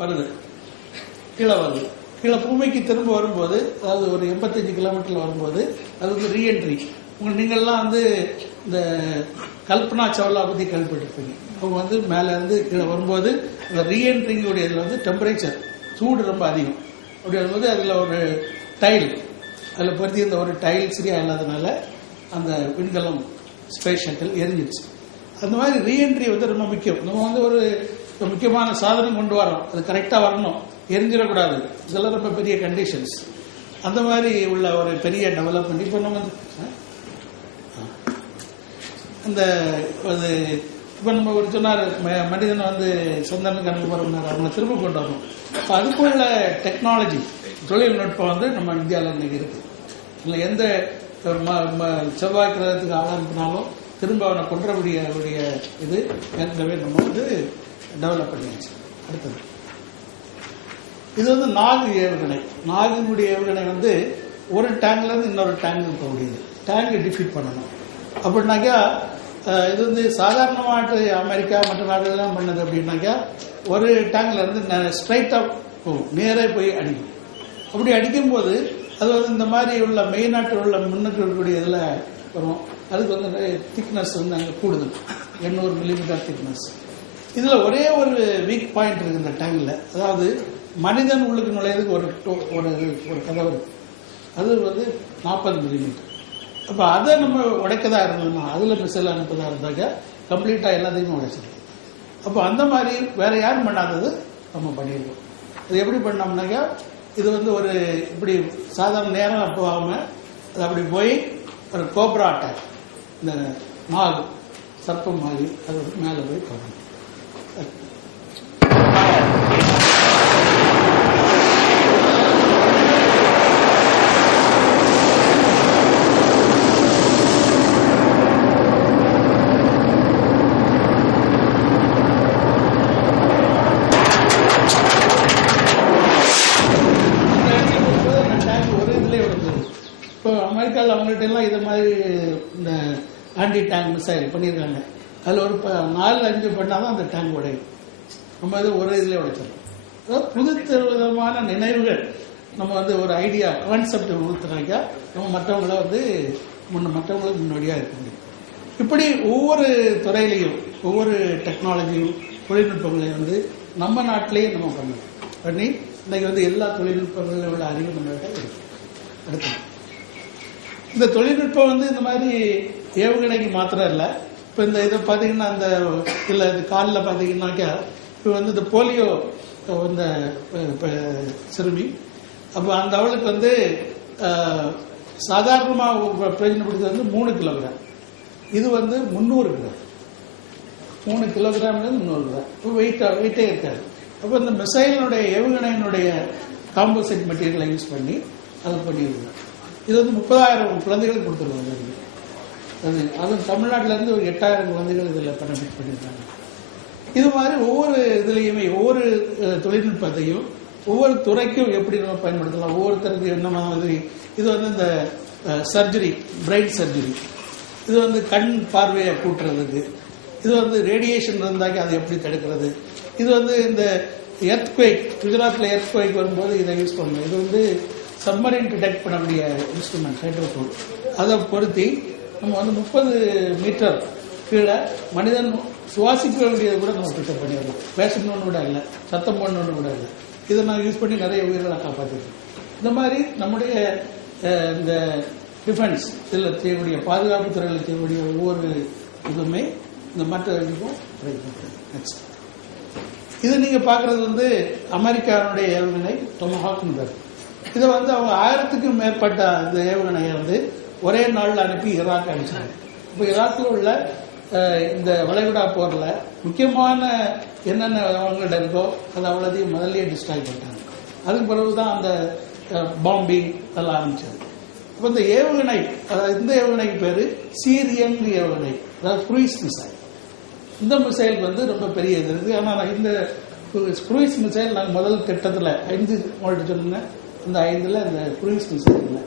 வருது, கீழே வருது. கீழே பூமிக்கு திரும்ப வரும்போது, அதாவது ஒரு 85 கிலோமீட்டர்ல வரும்போது அது வந்து ரீஎன்ட்ரி. நீங்கள்லாம் வந்து இந்த கல்பனா சாவ்லா பத்தி கேள்விப்பட்டிருப்பீங்க. அவங்க வந்து மேல இருந்து கீழே வரும்போது இந்த ரீஎன்ட்ரிங்குடைய இதில் வந்து டெம்பரேச்சர் சூடு ரொம்ப அதிகம். அப்படி வரும்போது அதில் ஒரு டைல், அதில் பொருத்தி இந்த ஒரு டைல் சரியா இல்லாதனால அந்த விண்கலம் ஸ்பேஸ் ஷட்டில் எரிஞ்சிருச்சு. அந்த மாதிரி ரீஎன்ட்ரி வந்து ரொம்ப முக்கியம். நம்ம வந்து ஒரு முக்கியமான சாதனம் கொண்டு வரோம், அது கரெக்டாக வரணும், எரிஞ்சிடக்கூடாது. இதெல்லாம் ரொம்ப பெரிய கண்டிஷன்ஸ். அந்த மாதிரி உள்ள ஒரு பெரிய டெவலப்மெண்ட். இப்போ நம்ம அந்த இப்போ நம்ம ஒரு சொன்னார், மனிதனை வந்து சந்திரனுக்கு அனுப்ப போறோம்னாரு, அவங்க திரும்ப கொண்டு வரணும். இப்போ அதுக்குள்ள டெக்னாலஜி, தொழில்நுட்பம் வந்து நம்ம இந்தியாவில் இன்னைக்கு இருக்கு. இல்லை எந்த செவ்வாய் கிரகத்துக்கு ஆளாக்குனாலும் திரும்ப அவனை கொன்றக்கூடிய இது ஏற்கனவே நம்ம வந்து டெவலப் பண்ணியாச்சு. அடுத்தது இது வந்து நாகு ஏவுகணை. நாகினுடைய ஏவுகணை வந்து ஒரு டேங்க்ல இருந்து இன்னொரு டேங்க் இருக்கக்கூடியது. டேங்கை டிஃபீட் பண்ணணும் அப்படின்னாக்கா, இது வந்து சாதாரணமாட்டு அமெரிக்கா மற்ற நாடுகள்லாம் பண்ணது அப்படின்னாக்கா, ஒரு டேங்க்ல இருந்து ஸ்ட்ரைட்டா போகும், நேரே போய் அடிக்கும். அப்படி அடிக்கும்போது அது வந்து இந்த மாதிரி உள்ள மெயினாட்டு உள்ள முன்னுக்கு இருக்கக்கூடிய இதில் வரும். அதுக்கு வந்து திக்னஸ் வந்து அங்கே கூடுதல், 800 மில்லிமீட்டர் திக்னஸ். இதில் ஒரே ஒரு வீக் பாயிண்ட் இருக்கு இந்த டேங்கில். அதாவது மனிதன் உள்ளுக்கு நுழையதுக்கு ஒரு கதவு இருக்கு, அது வந்து 40 மில்லிமீட்டர். அப்போ அதை நம்ம உடைக்கதா இருந்தோம்னா, அதில் மிசைல் அனுப்பதா இருந்தாக்க கம்ப்ளீட்டாக எல்லாத்தையுமே உடைச்சிருக்கு. அப்போ அந்த மாதிரி வேற யாரும் பண்ணாதது நம்ம பண்ணியிருக்கோம். அது எப்படி பண்ணோம்னாக்கா, இது வந்து ஒரு இப்படி சாதாரண நேரம் போகாம அது அப்படி போய் ஒரு கோப்ரா அட்டாக், இந்த நாகு சர்ப்பம் மாதிரி அது மேலே போய் போகணும். அமெரிக்காவில் அவங்கள்ட்ட எல்லாம் இது மாதிரி இந்த ஆன்டி டேங்க் மிசைல் பண்ணியிருக்காங்க. அதில் ஒரு 4-5 பண்ணாதான் அந்த டேங்க் உடையும். நம்ம இது ஒரு இதில் உடைச்சிடலாம். அதாவது புது விதமான நினைவுகள், நம்ம வந்து ஒரு ஐடியா கான்செப்ட் ஊற்றுனாக்கா நம்ம மற்றவங்கள வந்து மற்றவங்களுக்கு முன்னோடியாக இருக்க முடியும். இப்படி ஒவ்வொரு துறையிலையும் ஒவ்வொரு டெக்னாலஜியும் தொழில்நுட்பங்களையும் வந்து நம்ம நாட்டிலேயே நம்ம பண்ணி இன்னைக்கு வந்து எல்லா தொழில்நுட்பங்களில் உள்ள அறிவு நம்மகிட்ட இருக்கு. அடுத்து இந்த தொழில்நுட்பம் வந்து இந்த மாதிரி ஏவுகணைக்கு மாத்திரம் இல்லை. இப்போ இந்த இதை பார்த்தீங்கன்னா, அந்த இல்லை இது காலில் பார்த்தீங்கன்னாக்கா, இப்போ வந்து இந்த போலியோ இந்த சிறுமி, அப்போ அந்த அவளுக்கு வந்து சாதாரணமாக பிரயோஜனப்படுத்துறது வந்து 3 கிலோகிராம், இது வந்து 300 கிராம். 3 கிலோகிராம்ல 300 கிராம். இப்போ வெயிட்டே இருக்காது. அப்போ இந்த மிசைலினுடைய ஏவுகணையினுடைய காம்போசிட் மெட்டீரியலை யூஸ் பண்ணி அதை பண்ணியிருக்காங்க. இது வந்து 30,000 குழந்தைகளுக்கு கொடுத்துருவாங்க. அதுவும் தமிழ்நாட்டில இருந்து ஒரு 8,000 குழந்தைகள் இதில் பெனிஃபிட் பண்ணியிருக்காங்க. இது மாதிரி ஒவ்வொரு இதுலையுமே ஒவ்வொரு தொழில்நுட்பத்தையும் ஒவ்வொரு துறைக்கும் எப்படி நம்ம பயன்படுத்தலாம், ஒவ்வொருத்தருக்கு என்ன மாதிரி. இது வந்து இந்த சர்ஜரி, பிரெயின் சர்ஜரி, இது வந்து கண் பார்வையை கூட்டுறதுக்கு. இது வந்து ரேடியேஷன் இருந்தாக்கி அதை எப்படி தடுக்கிறது. இது வந்து இந்த எர்த்குவேக், குஜராத்தில் எர்த்குவேக் வரும்போது இதை யூஸ் பண்ணணும். இது வந்து சப்மரீன் டிடெக்ட் பண்ணக்கூடிய இன்ஸ்ட்ருமெண்ட், ஹைட்ரோஃபோன். அதை பொருத்தி நம்ம வந்து 30 மீட்டர் கீழே மனிதன் சுவாசிக்க வேண்டியது கூட நம்ம பிக்கப் பண்ணிடலாம். பேசணும்னு கூட இல்லை, சத்தம் போடணும்னு கூட இல்லை. இதை நான் யூஸ் பண்ணி நிறைய உயிர்களை காப்பாற்றிருக்கேன். இந்த மாதிரி நம்முடைய இந்த டிஃபென்ஸ் இதில் செய்யக்கூடிய, பாதுகாப்பு துறையில் செய்யக்கூடிய ஒவ்வொரு இதுவுமே இந்த மற்ற இதுக்கும் நெக்ஸ்ட். இது நீங்க பாக்குறது வந்து அமெரிக்காவுடைய ஏவுகணை டொமஹாக்னு பேர். இதை வந்து அவங்க 1000க்கும் மேற்பட்ட இந்த ஏவுகணையை வந்து ஒரே நாளில் அனுப்பி ஈராக் அடிச்சாங்க. இப்போ ஈராக்கில் உள்ள இந்த வளைகுடா போர்ல முக்கியமான என்னென்ன அவங்கள்ட்ட இருக்கோ அது அவ்வளோதையும் முதல்லயே டிஸ்ட்ராய் பண்ணிட்டாங்க. அதுக்கு பிறகுதான் அந்த பாம்பிங் அதெல்லாம் ஆரம்பிச்சது. இப்போ இந்த ஏவுகணை, இந்த ஏவுகணைக்கு பேரு சீரியன் ஏவுகணை, அதாவது குரூயிஸ் மிசைல். இந்த மிசைலுக்கு வந்து ரொம்ப பெரிய இது இருக்கு. ஆனால் இந்த குரூயிஸ் மிசைல் நாங்கள் முதல் திட்டத்தில் 5 உங்கள்கிட்ட சொன்னேன். இந்த 5ல் இந்த குரூயிஸ் மிசைல் இல்லை.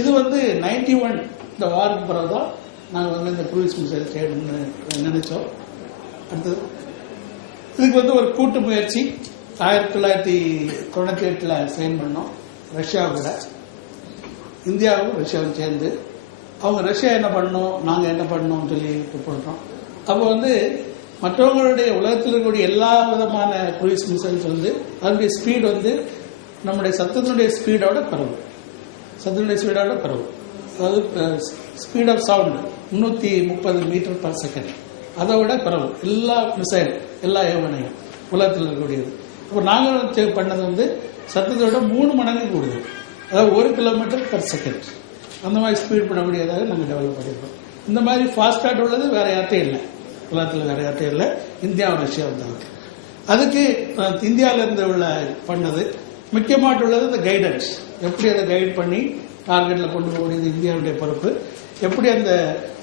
இது வந்து 91 இந்த வாருக்கு பிறகுதான் நாங்கள் வந்து இந்த குரூயிஸ் மிசைல் செய்யணும்னு நினைச்சோம். அடுத்தது இதுக்கு வந்து ஒரு கூட்டு முயற்சி, 1998 சைன் பண்ணோம் ரஷ்யாவோட. இந்தியாவும் ரஷ்யாவும் சேர்ந்து அவங்க ரஷ்யா என்ன பண்ணணும், நாங்கள் என்ன பண்ணோம்னு சொல்லி போட்டோம். அப்போ வந்து மற்றவங்களுடைய உலகத்தில் இருக்கக்கூடிய எல்லா விதமான குரூஸ் மிசைல்ஸ் வந்து அதனுடைய ஸ்பீட் வந்து நம்முடைய சத்தத்தினுடைய ஸ்பீடோட பரவும். சத்தனுடைய ஸ்பீடோட பரவும். அதாவது speed of sound 330 metre per second. அதை விட பரவும் எல்லா மிசைல், எல்லா ஏவனையும் உலகத்தில் இருக்கக்கூடியது. அப்போ நாங்கள் பண்ணது வந்து சத்தத்தை விட 3 மடங்கு கூடுதல். அதாவது 1 கிலோமீட்டர் பர் செகண்ட் அந்த மாதிரி ஸ்பீட் பண்ணக்கூடியதாக நாங்கள் டெவலப் பண்ணியிருக்கோம். இந்த மாதிரி ஃபாஸ்டாக உள்ளது வேற யார்ட்டையும் இல்லை, உலகத்தில் வேற யார்ட்டையும் இல்லை, இந்தியா ரஷ்யா வந்தாங்க. அதுக்கு இந்தியாவிலேருந்து உள்ள பண்ணது முக்கியமாக உள்ளது இந்த கைடன்ஸ். எப்படி அதை கைட் பண்ணி டார்கெட்டில் கொண்டு போகக்கூடியது இந்தியாவுடைய பொறுப்பு. எப்படி அந்த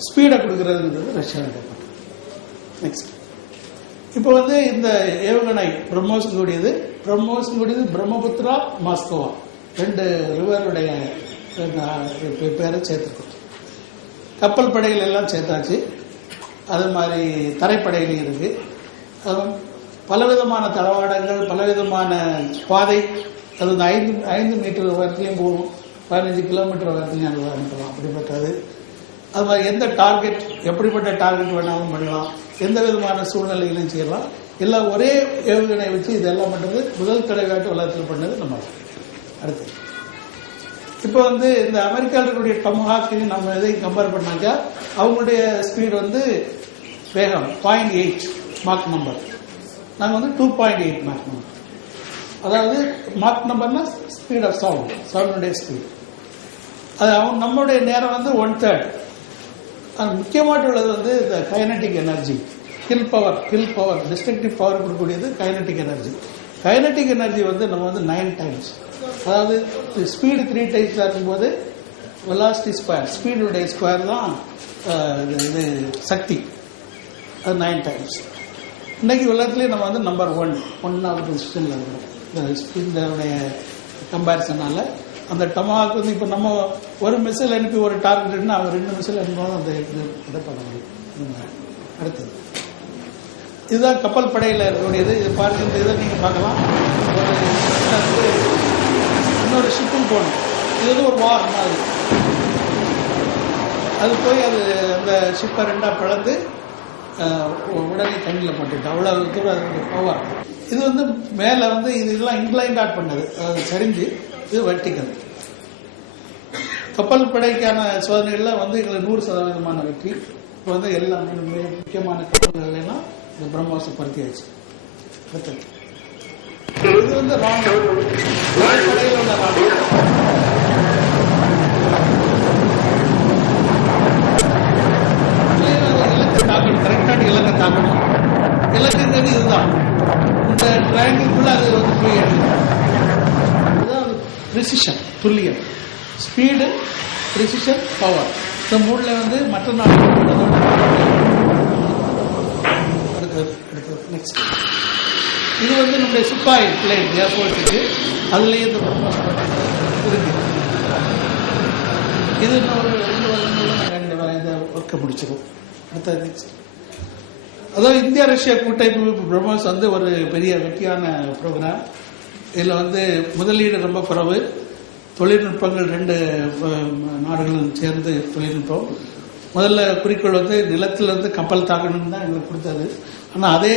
ஸ்பீடை கொடுக்கறதுன்றது ரஷ்யாவுடைய பொறுப்பு. நெக்ஸ்ட் இப்போ வந்து இந்த ஏவுகணை பிரம்மோஸ் கூடியது பிரம்மபுத்திரா மாஸ்கோவா 2 ரிவருடைய பேரை சேர்த்துருக்கோம். கப்பல் படைகள் எல்லாம் சேர்த்தாச்சு. அது மாதிரி தரைப்படையிலையும் இருக்கு. பலவிதமான தளவாடங்கள், பலவிதமான பாதை. அது 5 மீட்டர் உயரத்துலையும் போகும், 15 கிலோமீட்டர் உயரத்துலையும் அது அனுப்பலாம். அப்படிப்பட்டது. அது மாதிரி எந்த டார்கெட், எப்படிப்பட்ட டார்கெட் வேணாலும் பண்ணலாம், எந்த விதமான சூழ்நிலையிலும் செய்யலாம். எல்லாம் ஒரே ஏவுகணை வச்சு இதெல்லாம் பண்ணது முதல் தடவையாட்டு உலகத்தில் பண்ணது நம்ம. அடுத்து இப்போ வந்து இந்த அமெரிக்காவில் இருக்கக்கூடிய டொமஹாக் நம்ம எதையும் கம்பேர் பண்ணாக்கா அவங்களுடைய ஸ்பீட் வந்து வேகம் 0.8 மார்க் நம்பர். நாங்கள் வந்து 2.8 மார்க் நம்பர். அதாவது மார்க் நம்பர்னா ஸ்பீட் ஆஃப் சவுண்டுடைய ஸ்பீட். அது நம்மளுடைய நேரம் வந்து 1/3. அது முக்கியமாக உள்ளது வந்து இந்த kinetic energy, kill power, destructive power கொடுக்கக்கூடியது கைனட்டிக் எனர்ஜி. கைனட்டிக் எனர்ஜி வந்து நம்ம வந்து 9 டைம்ஸ். அதாவது ஸ்பீடு 3 டைம்ஸ் இருக்கும்போது வெலாசிட்டி ஸ்கொயர், ஸ்பீடுடைய ஸ்கொயர் தான் இது சக்தி. அது 9 டைம்ஸ். இன்னைக்கு உலகத்துலேயே நம்ம வந்து நம்பர் 1 பொசிஷனில் இருக்கிறோம் இந்த ஸ்பீடுடைய கம்பேரிசனால. அந்த டொமஹாக் வந்து இப்போ நம்ம ஒரு மிசைல் அனுப்பி ஒரு டார்கெட்னா அவங்க 2 மிசைல் அனுப்பினாலும் அந்த இதை பண்ண முடியும். அடுத்தது இதுதான் கப்பல் படையில் இருக்கக்கூடியது. இது பாருங்க, இந்த இதை நீங்கள் பார்க்கலாம். இன்னொரு ஷிப்பும் போகணும். இது வந்து ஒரு வார் மாதிரி. அது போய் அது அந்த ஷிப்பை 2ஆக பிளந்து உடனே தண்ணியில் போட்டுட்டு அவ்வளோ தூரம் அது பவர். இது வந்து மேலே வந்து இதெல்லாம் இன்க்ளைண்ட் ஆட் பண்ணது, அது சரிஞ்சு. இது வெர்டிகல். கப்பல் படைக்கான சோதனைகளில் வந்து எங்களுக்கு 100% வெற்றி. இப்போ வந்து எல்லா முக்கியமான கப்பல்கள் எல்லாம் இந்த பிரம்மோஸை படுத்தியாச்சு. இது வந்து படையில் உள்ள இலக்கை தாக்கணும், கரெக்டான இலக்கை தாக்கணும். இலக்குங்கிறது இதுதான். இந்த ட்ரையாங்கிள்குள்ள அது வந்து போய் இதுதான் ப்ரிசிஷன், துல்லியம். Speed, precision, power. இந்த 3ல வந்து மற்ற நாடுகள். நெக்ஸ்ட் இது வந்து நம்முடைய சிப்பாய் பிளேன் ஏர்போர்ட்டுக்கு அதுலேயே இந்த இருக்கு. இது இன்னொரு 2 வருடங்களில் நாங்கள் இந்த ஒர்க்கை முடிச்சிடும். அடுத்த நெக்ஸ்ட் அதாவது இந்தியா ரஷ்யா கூட்டமைப்பு பிரம்மோஸ் வந்து ஒரு பெரிய வெற்றியான ப்ரோக்ராம். இதில் வந்து முதலீடு ரொம்ப குறைவு. தொழில்நுட்பங்கள் 2 நாடுகளும் சேர்ந்து தொழில்நுட்பம். முதல்ல குறிக்கோள் வந்து நிலத்தில் வந்து கப்பல் தாக்கணும்னு தான் எங்களுக்கு கொடுத்தது. ஆனால் அதே